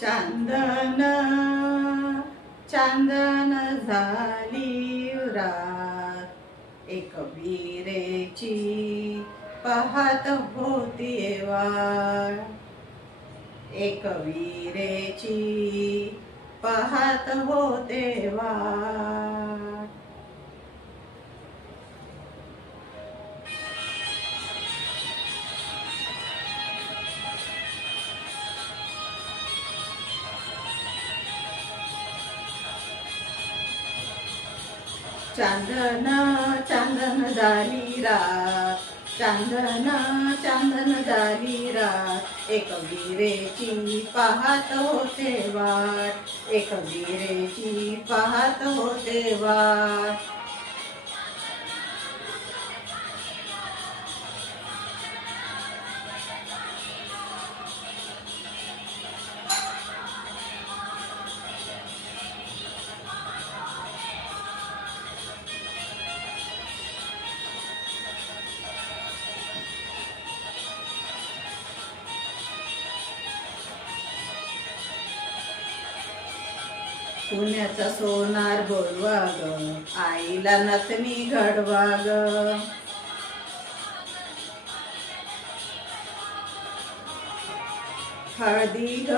चांदन चांदन झाली रात, एक विरेची पाहत होती वाट, एक विरेची पाहत होते वाट. चांदन चांदन झाली रात, चांदन चांदन झाली रात, एक विरेची पाहत होते वाट, एक विरेची पाहत होते वाट. पुण्याचा सोनार बोलवा ग, आईला नथनी घडवा ग. हळदी ग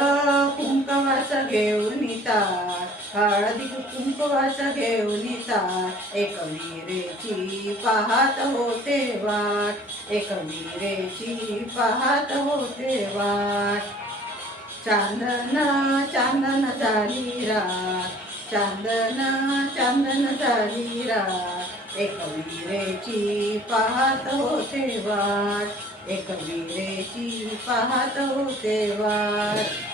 कुंकवाचं घेऊन ताट, हळदी कुंकवाचं घेऊन ताट, एक विरेची पाहत होते वाट, एक विरेची पाहत होते वाट. चांदन चांदन झाली रात, चांदन चांदन झाली रात, एक विरेची पाहत होते वाट, एक विरेची पाहत होते वाट.